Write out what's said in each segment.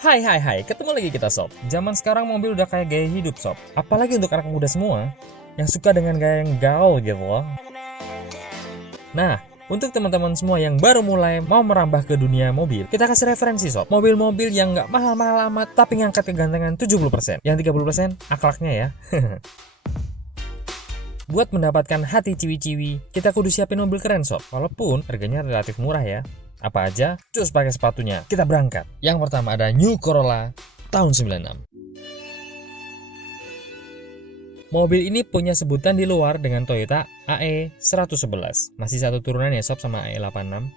Hai, ketemu lagi kita sob. Zaman sekarang mobil udah kayak gaya hidup sob. Apalagi untuk anak muda semua yang suka dengan gaya yang gaul gitu loh. Nah, untuk teman-teman semua yang baru mulai mau merambah ke dunia mobil, kita kasih referensi sob. Mobil-mobil yang nggak mahal-mahal amat tapi ngangkat kegantengan 70%. Yang 30% akhlaknya ya. Buat mendapatkan hati ciwi-ciwi, kita kudu siapin mobil keren sob. Walaupun harganya relatif murah ya. Apa aja? Cus pakai sepatunya. Kita berangkat. Yang pertama ada New Corolla tahun 96. Mobil ini punya sebutan di luar dengan Toyota AE111. Masih satu turunan ya sob sama AE86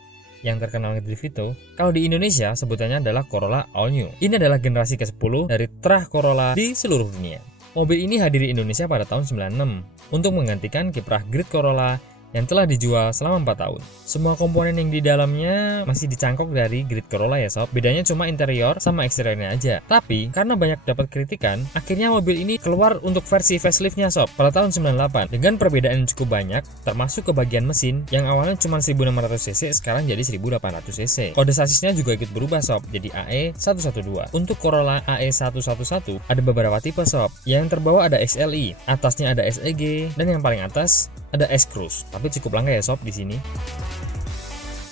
yang terkenal di Vito. Kalau di Indonesia sebutannya adalah Corolla All New. Ini adalah generasi ke-10 dari trah Corolla di seluruh dunia. Mobil ini hadir di Indonesia pada tahun 96 untuk menggantikan kiprah Grid Corolla yang telah dijual selama 4 tahun. Semua komponen yang di dalamnya masih dicangkok dari Grid Corolla ya sob. Bedanya cuma interior sama eksteriornya aja. Tapi karena banyak dapat kritikan, akhirnya mobil ini keluar untuk versi faceliftnya sob pada tahun 98 dengan perbedaan yang cukup banyak, termasuk ke bagian mesin yang awalnya cuma 1600 cc sekarang jadi 1800 cc. Kode sasisnya juga ikut berubah sob, jadi AE112. Untuk Corolla AE111 ada beberapa tipe sob. Yang terbawa ada XLI, atasnya ada SEG, dan yang paling atas ada S-Cruise, tapi cukup langka ya sob di sini.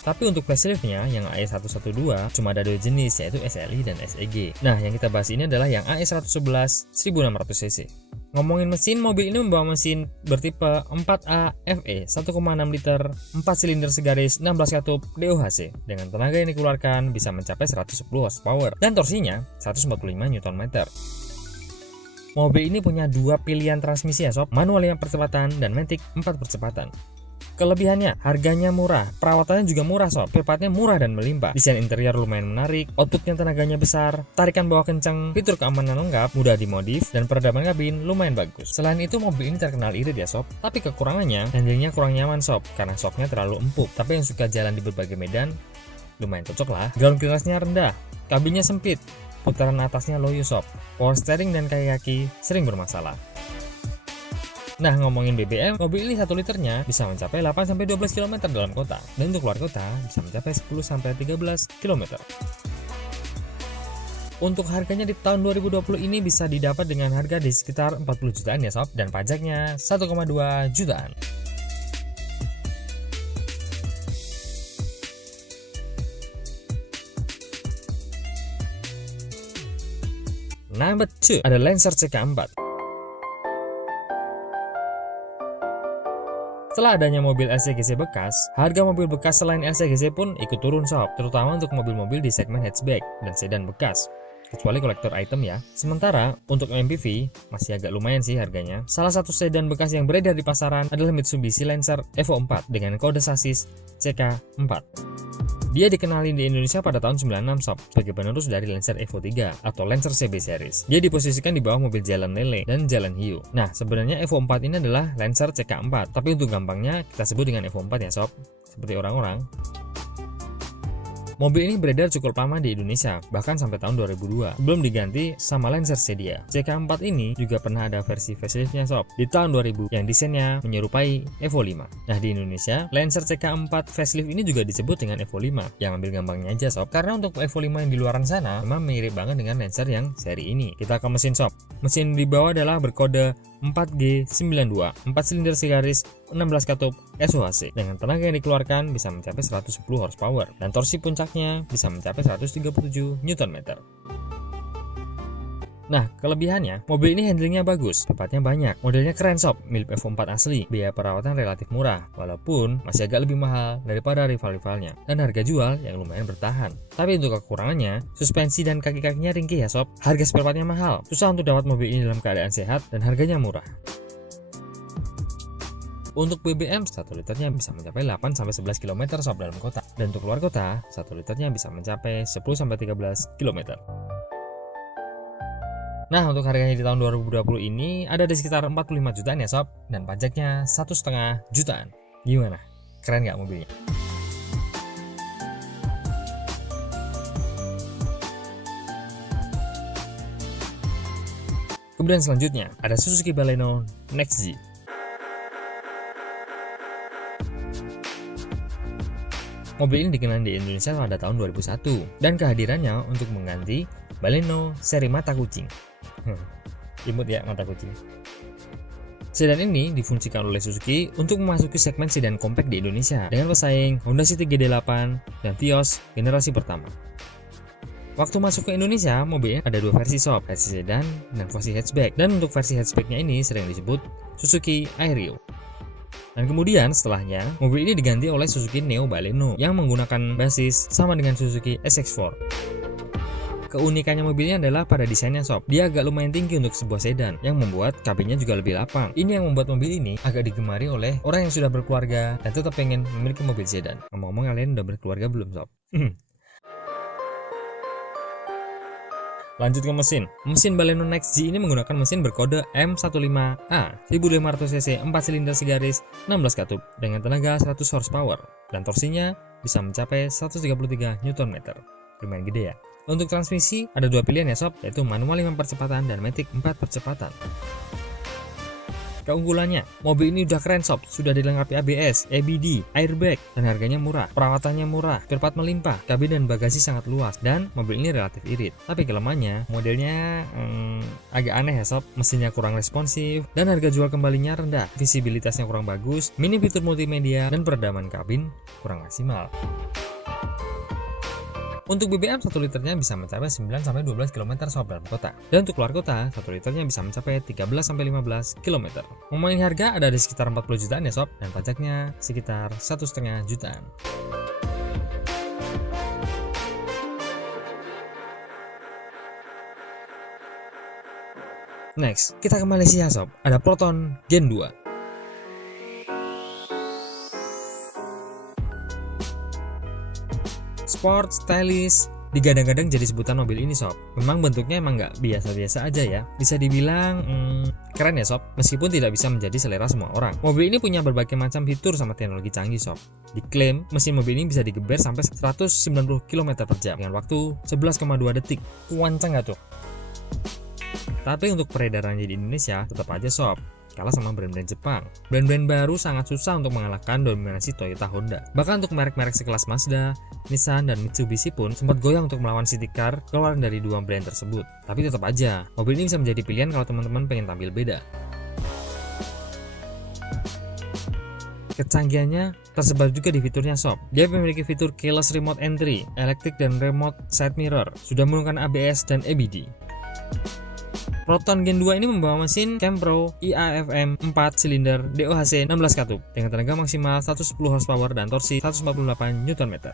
Tapi untuk faceliftnya yang AE112 cuma ada dua jenis, yaitu SLI dan SEG. Nah, yang kita bahas ini adalah yang AE111 1600 cc. Ngomongin mesin, mobil ini membawa mesin bertipe 4A FE 1,6 liter 4 silinder segaris 16 katup DOHC dengan tenaga yang dikeluarkan bisa mencapai 110 horsepower dan torsinya 145 Nm. Mobil ini punya dua pilihan transmisi ya sob, manual 5 percepatan dan matic 4 percepatan. Kelebihannya, harganya murah, perawatannya juga murah sob, spare murah dan melimpah. Desain interior lumayan menarik, outputnya tenaganya besar, tarikan bawah kencang, fitur keamanan lengkap, mudah dimodif, dan peredaman kabin lumayan bagus. Selain itu, mobil ini terkenal irit ya sob, tapi kekurangannya, handlingnya kurang nyaman sob, karena shocknya terlalu empuk. Tapi yang suka jalan di berbagai medan, lumayan cocok lah. Ground clearance-nya rendah, kabinnya sempit, putaran atasnya loyo sob, power steering dan kaki-kaki sering bermasalah. Nah, ngomongin BBM, mobil ini 1 liternya bisa mencapai 8-12 km dalam kota, dan untuk luar kota bisa mencapai 10-13 km. Untuk harganya di tahun 2020 ini bisa didapat dengan harga di sekitar 40 jutaan ya sob, dan pajaknya 1,2 jutaan. Number 2 ada Lancer CK4. Setelah adanya mobil LCGC bekas, harga mobil bekas selain LCGC pun ikut turun sob, terutama untuk mobil-mobil di segmen hatchback dan sedan bekas, kecuali kolektor item ya. Sementara untuk MPV masih agak lumayan sih harganya. Salah satu sedan bekas yang beredar di pasaran adalah Mitsubishi Lancer Evo 4 dengan kode sasis CK4. Dia dikenalin di Indonesia pada tahun 96 sob sebagai penerus dari Lancer Evo 3 atau Lancer CB series. Dia diposisikan di bawah mobil jalan lele dan jalan hiu. Nah, sebenarnya Evo 4 ini adalah Lancer CK4, tapi untuk gampangnya kita sebut dengan Evo 4 ya sob, seperti orang-orang. Mobil ini beredar cukup lama di Indonesia, bahkan sampai tahun 2002, sebelum diganti sama Lancer Sedia. CK4 ini juga pernah ada versi faceliftnya sob, di tahun 2000, yang desainnya menyerupai Evo 5. Nah, di Indonesia, Lancer CK4 facelift ini juga disebut dengan Evo 5, yang ambil gampangnya aja sob, karena untuk Evo 5 yang di luaran sana, memang mirip banget dengan Lancer yang seri ini. Kita ke mesin sob. Mesin di bawah adalah berkode 4G92, 4 silinder segaris 16 katup SOHC dengan tenaga yang dikeluarkan bisa mencapai 110 horsepower dan torsi puncaknya bisa mencapai 137 Nm. Nah, kelebihannya, mobil ini handlingnya bagus, tepatnya banyak, modelnya keren sob, mirip Evo 4 asli, biaya perawatan relatif murah, walaupun masih agak lebih mahal daripada rival-rivalnya, dan harga jual yang lumayan bertahan. Tapi untuk kekurangannya, suspensi dan kaki-kakinya ringkih ya sob, harga spare partnya mahal, susah untuk dapat mobil ini dalam keadaan sehat, dan harganya murah. Untuk BBM 1 liternya bisa mencapai 8-11 km sob dalam kota, dan untuk luar kota 1 liternya bisa mencapai 10-13 km. Nah, untuk harganya di tahun 2020 ini ada di sekitar 45 jutaan ya sob, dan pajaknya 1,5 jutaan. Gimana? Keren nggak mobilnya? Kemudian selanjutnya ada Suzuki Baleno Next-G. Mobil ini dikenal di Indonesia pada tahun 2001 dan kehadirannya untuk mengganti Baleno seri mata kucing. Imut ya mata kucing. Sedan ini difungsikan oleh Suzuki untuk memasuki segmen sedan compact di Indonesia dengan pesaing Honda City GD8 dan Vios generasi pertama. Waktu masuk ke Indonesia, mobilnya ada dua versi sob, versi sedan dan versi hatchback. Dan untuk versi hatchbacknya ini sering disebut Suzuki Airio. Dan kemudian setelahnya, mobil ini diganti oleh Suzuki Neo Baleno yang menggunakan basis sama dengan Suzuki SX4. Keunikannya mobilnya adalah pada desainnya sob. Dia agak lumayan tinggi untuk sebuah sedan yang membuat kabinnya juga lebih lapang. Ini yang membuat mobil ini agak digemari oleh orang yang sudah berkeluarga dan tetap pengen memiliki mobil sedan. Ngomong-ngomong, kalian udah berkeluarga belum sob? Lanjut ke mesin. Mesin Baleno Next G ini menggunakan mesin berkode M15A 1500cc 4 silinder segaris 16 katup dengan tenaga 100 horsepower dan torsinya bisa mencapai 133 Nm. Lumayan gede ya. Untuk transmisi ada dua pilihan ya sob, yaitu manual 5 percepatan dan matic 4 percepatan. Keunggulannya, mobil ini udah keren sob, sudah dilengkapi ABS, EBD, airbag, dan harganya murah. Perawatannya murah, cepat melimpah, kabin dan bagasi sangat luas, dan mobil ini relatif irit. Tapi kelemahannya, modelnya agak aneh ya sob, mesinnya kurang responsif, dan harga jual kembalinya rendah, visibilitasnya kurang bagus, minim fitur multimedia, dan peredaman kabin kurang maksimal. Untuk BBM 1 liternya bisa mencapai 9-12 km sob dalam kota. Dan untuk luar kota, 1 liternya bisa mencapai 13-15 km. Ngomongin harga ada di sekitar 40 jutaan ya sob, dan pajaknya sekitar 1,5 jutaan. Next, kita ke Malaysia sob. Ada Proton Gen 2. Sport, stylish, digadang-gadang jadi sebutan mobil ini sob. Memang bentuknya emang nggak biasa-biasa aja ya. Bisa dibilang keren ya sob, meskipun tidak bisa menjadi selera semua orang. Mobil ini punya berbagai macam fitur sama teknologi canggih sob. Diklaim mesin mobil ini bisa digeber sampai 190 km per jam dengan waktu 11,2 detik. Kenceng nggak tuh? Tapi untuk peredarannya di Indonesia tetap aja sob, kalah sama brand-brand Jepang. Brand-brand baru sangat susah untuk mengalahkan dominasi Toyota Honda. Bahkan untuk merek-merek sekelas Mazda, Nissan, dan Mitsubishi pun sempat goyang untuk melawan city car keluaran dari dua brand tersebut. Tapi tetap aja, mobil ini bisa menjadi pilihan kalau teman-teman pengen tampil beda. Kecanggihannya tersebar juga di fiturnya sob. Dia memiliki fitur keyless remote entry, elektrik dan remote side mirror, sudah menggunakan ABS dan EBD. Proton Gen 2 ini membawa mesin Campro IAFM 4 silinder DOHC 16 katup dengan tenaga maksimal 110 horsepower dan torsi 148 Nm.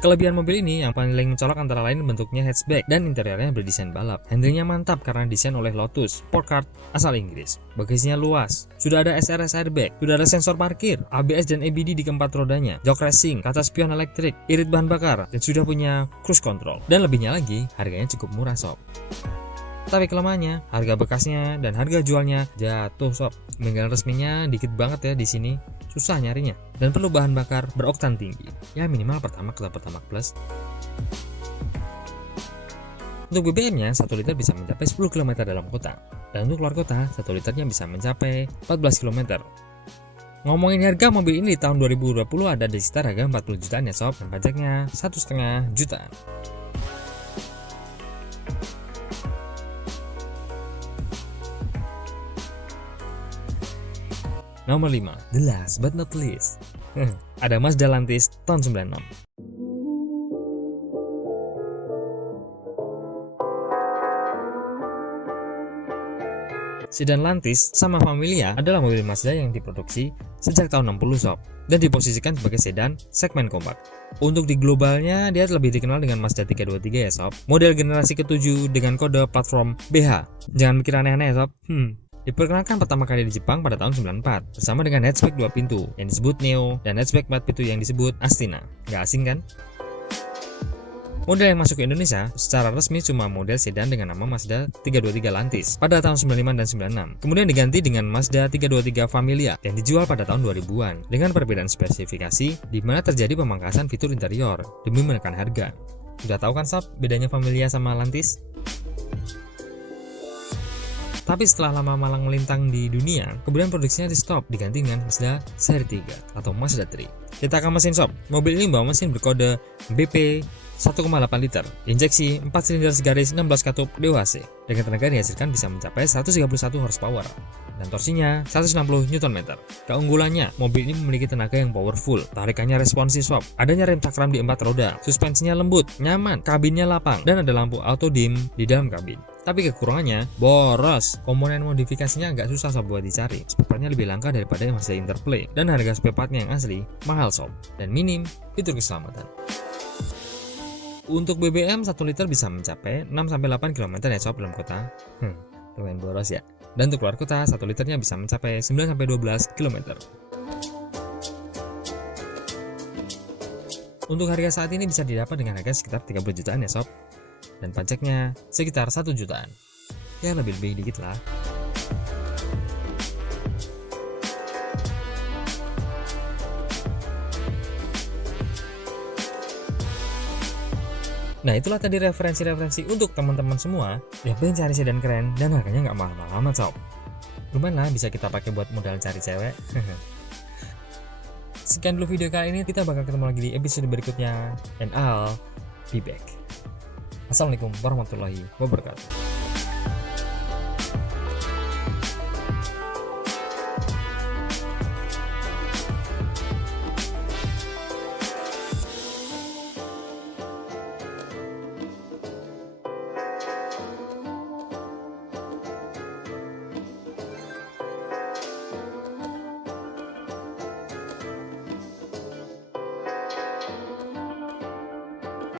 Kelebihan mobil ini yang paling mencolok antara lain bentuknya hatchback dan interiornya berdesain balap. Handlingnya mantap karena desain oleh Lotus Sportcar asal Inggris. Bagasinya luas, sudah ada SRS airbag, sudah ada sensor parkir, ABS dan EBD di keempat rodanya, jok racing, kaca spion elektrik, irit bahan bakar, dan sudah punya cruise control. Dan lebihnya lagi, harganya cukup murah sob. Tapi kelemahannya, harga bekasnya dan harga jualnya jatuh sob. Bengkel resminya dikit banget ya di sini, susah nyarinya dan perlu bahan bakar beroktan tinggi. Ya minimal Pertamax atau Pertamax Plus. Untuk BBM-nya 1 liter bisa mencapai 10 km dalam kota. Dan untuk luar kota, 1 liternya bisa mencapai 14 km. Ngomongin harga mobil ini di tahun 2020 ada di sekitar harga 40 jutaan ya sob, dan pajaknya 1,5 jutaan. Nomor 5, the last but not least, ada Mazda Lantis tahun 96. Sedan Lantis sama Familia adalah mobil Mazda yang diproduksi sejak tahun 60 sob dan diposisikan sebagai sedan segmen kompak. Untuk di globalnya dia lebih dikenal dengan Mazda 323 ya sob, model generasi ke-7 dengan kode platform BH. Jangan mikir aneh-aneh ya sob. Diperkenalkan pertama kali di Jepang pada tahun 94 bersama dengan hatchback 2 pintu yang disebut Neo dan hatchback 4 pintu yang disebut Astina. Gak asing kan? Model yang masuk ke Indonesia secara resmi cuma model sedan dengan nama Mazda 323 Lantis pada tahun 95 dan 96. Kemudian diganti dengan Mazda 323 Familia yang dijual pada tahun 2000-an dengan perbedaan spesifikasi di mana terjadi pemangkasan fitur interior demi menekan harga. Sudah tahu kan sob bedanya Familia sama Lantis? Tapi setelah lama malang melintang di dunia, kemudian produksinya di stop diganti dengan Mazda seri 3 atau Mazda 3. Kita ke mesin sob. Mobil ini membawa mesin berkode BP 1,8 liter, injeksi 4 silinder segaris 16 katup DOHC, dengan tenaga yang dihasilkan bisa mencapai 131 horsepower dan torsinya 160 Nm. Keunggulannya, mobil ini memiliki tenaga yang powerful, tarikannya responsif sob, adanya rem cakram di 4 roda, suspensinya lembut, nyaman, kabinnya lapang, dan ada lampu auto dim di dalam kabin. Tapi kekurangannya, boros. Komponen modifikasinya agak susah sob buat dicari. Spare-partnya lebih langka daripada yang Mazda Interplay, dan harga spare-partnya yang asli mahal sob, dan minim fitur keselamatan. Untuk BBM 1 liter bisa mencapai 6-8 km ya sob dalam kota. Lumayan boros ya. Dan untuk luar kota 1 liternya bisa mencapai 9-12 km. Untuk harga saat ini bisa didapat dengan harga sekitar 30 jutaan ya sob. Dan pajaknya sekitar 1 jutaan. Ya lebih-lebih dikit lah. Nah itulah tadi referensi-referensi untuk teman-teman semua yang pengen cari sedan keren dan harganya nggak mahal-mahal amat sob. Lumayan lah bisa kita pakai buat modal cari cewek. Sekian dulu video kali ini, kita bakal ketemu lagi di episode berikutnya, and I'll be back. Assalamualaikum warahmatullahi wabarakatuh.